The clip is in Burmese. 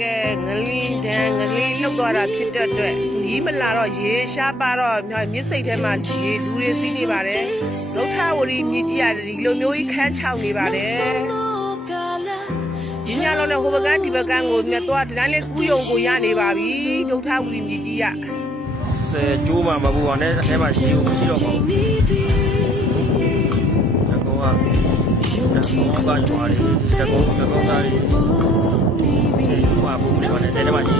ကဲငလင်းတန်းငလင်းလှုပ်သွားတာဖြစ်တဲ့အတွက်ဒီမလာတော့ရေရှားပါတော့မြစ်စိတ်ထဲမှာရေလူတွေစီးနေပါတယ်ဒုဋ္ဌဝရီမြစ်ကြီးရတယ်ဒီလိုမျိုးကြီးခန်းချောင်နေပါတယ်ဒီညလုံးနဲ့ဟိုဘကန်းဒီဘကန်းကိုမြတ်သွားဒီတိုင်းလေးကူးယုံကိုရနေပါပြီဒုဋ္ဌဝရီမြစ်ကြီးရဆယ်ကျိုးမှာမပူပါနဲ့အထဲမှာရေကိုမရှိတော့ပါဘူးတကောကရွာတယ်တကောသားတွေဆယ်ကျိုးမှာပူနေပါနဲ့ဆယ်ထဲမှာရေ